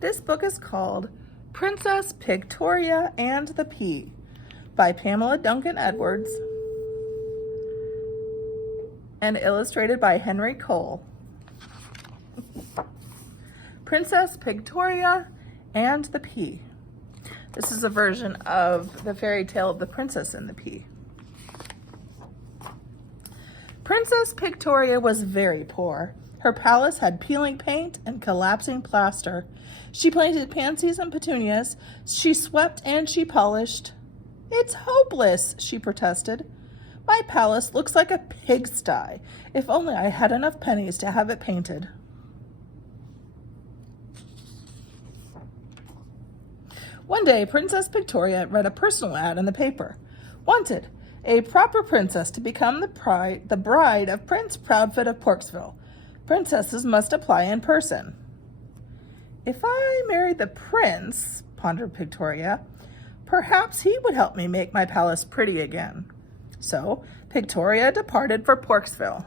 This book is called Princess Pictoria and the Pea by Pamela Duncan Edwards and illustrated by Henry Cole. Princess Pictoria and the Pea. This is a version of the fairy tale of the Princess and the Pea. Princess Pictoria was very poor. Her palace had peeling paint and collapsing plaster. She planted pansies and petunias. She swept and she polished. "It's hopeless," she protested. "My palace looks like a pigsty. If only I had enough pennies to have it painted." One day, Princess Pictoria read a personal ad in the paper. Wanted, a proper princess to become the bride of Prince Proudfoot of Porksville. Princesses must apply in person. "If I married the prince," pondered Pictoria, "perhaps he would help me make my palace pretty again." So Pictoria departed for Porksville.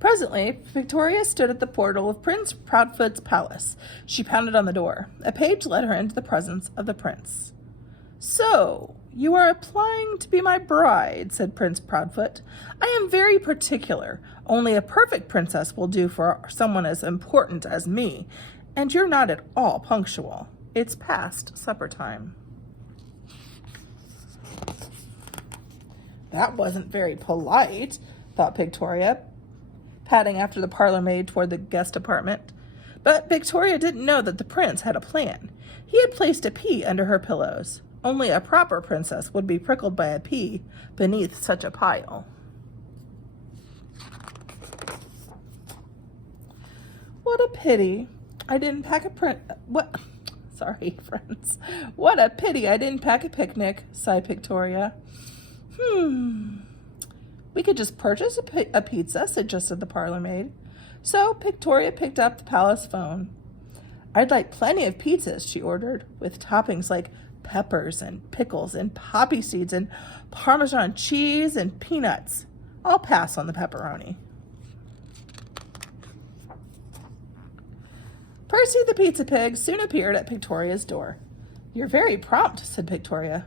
Presently, Pictoria stood at the portal of Prince Proudfoot's palace. She pounded on the door. A page led her into the presence of the prince. "So, you are applying to be my bride," said Prince Proudfoot. "I am very particular. Only a perfect princess will do for someone as important as me, and you're not at all punctual. It's past supper time." That wasn't very polite, thought Pictoria, padding after the parlor maid toward the guest apartment. But Pictoria didn't know that the prince had a plan. He had placed a pea under her pillows. Only a proper princess would be prickled by a pea beneath such a pile. "What a pity I didn't pack a Sorry, friends. What a pity I didn't pack a picnic," sighed Pictoria. "We could just purchase a pizza," suggested the parlor maid. So Pictoria picked up the palace phone. "I'd like plenty of pizzas," she ordered, "with toppings like peppers and pickles and poppy seeds and Parmesan cheese and peanuts. I'll pass on the pepperoni." Percy the pizza pig soon appeared at Pictoria's door. "You're very prompt," said Pictoria.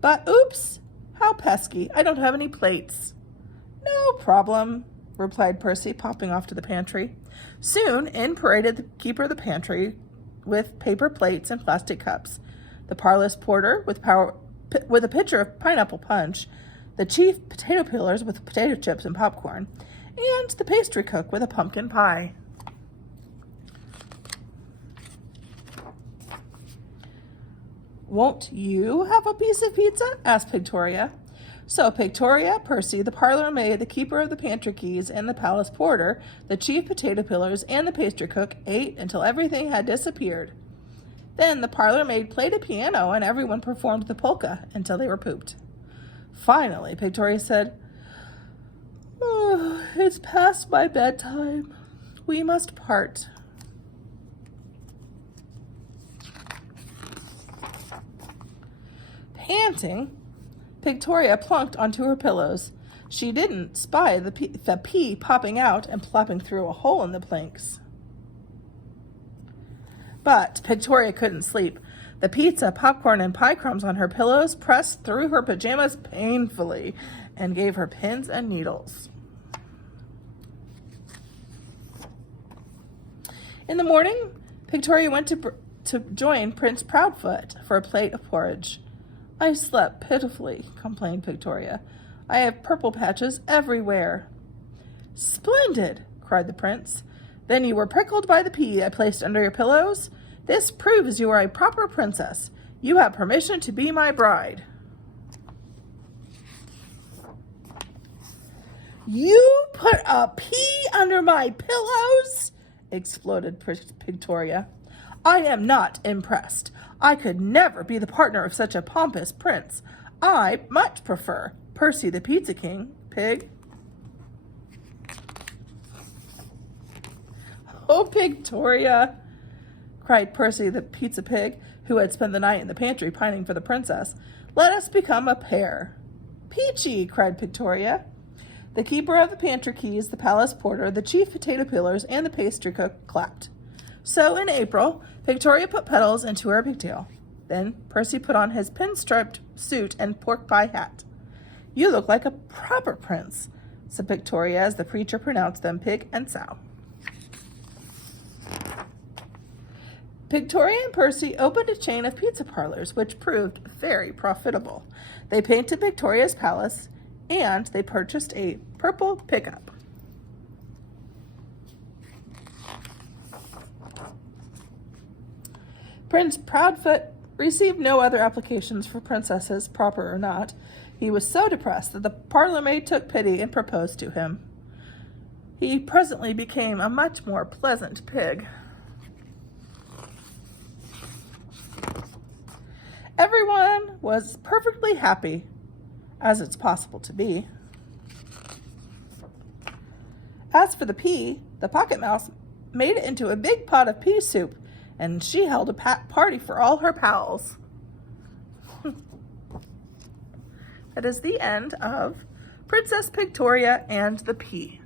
"But oops, how pesky, I don't have any plates." "No problem," replied Percy, popping off to the pantry. Soon in paraded the keeper of the pantry with paper plates and plastic cups, the parlous porter with a pitcher of pineapple punch, the chief potato peelers with potato chips and popcorn, and the pastry cook with a pumpkin pie. "Won't you have a piece of pizza?" asked Pictoria. So Pictoria, Percy, the parlor maid, the keeper of the pantry keys, and the palace porter, the chief potato peelers, and the pastry cook ate until everything had disappeared. Then the parlor maid played a piano and everyone performed the polka until they were pooped. Finally, Pictoria said, "Oh, it's past my bedtime. We must part." Panting, Pictoria plunked onto her pillows. She didn't spy the pea popping out and plopping through a hole in the planks. But Pictoria couldn't sleep. The pizza, popcorn, and pie crumbs on her pillows pressed through her pajamas painfully and gave her pins and needles. In the morning, Pictoria went to join Prince Proudfoot for a plate of porridge. "I slept pitifully," complained Pictoria. "I have purple patches everywhere." "Splendid!" cried the prince. "Then you were prickled by the pea I placed under your pillows? This proves you are a proper princess. You have permission to be my bride." "You put a pea under my pillows?" exploded Pictoria. "I am not impressed. I could never be the partner of such a pompous prince. I much prefer Percy the Pizza Pig." "Oh, Pictoria," cried Percy the Pizza Pig, who had spent the night in the pantry pining for the princess, "let us become a pair." "Peachy!" cried Pictoria. The keeper of the pantry keys, the palace porter, the chief potato peelers, and the pastry cook clapped. So in April, Pictoria put petals into her pigtail. Then Percy put on his pinstriped suit and pork pie hat. You look like a proper prince, said Pictoria as the preacher pronounced them pig and sow. Pictoria and Percy opened a chain of pizza parlors, which proved very profitable. They painted Victoria's palace, and they purchased a purple pickup. Prince Proudfoot received no other applications for princesses, proper or not. He was so depressed that the parlour-maid took pity and proposed to him. He presently became a much more pleasant pig. Everyone was perfectly happy, as it's possible to be. As for the pea, the pocket mouse made it into a big pot of pea soup, and she held a party for all her pals. That is the end of Princess Pictoria and the Pea.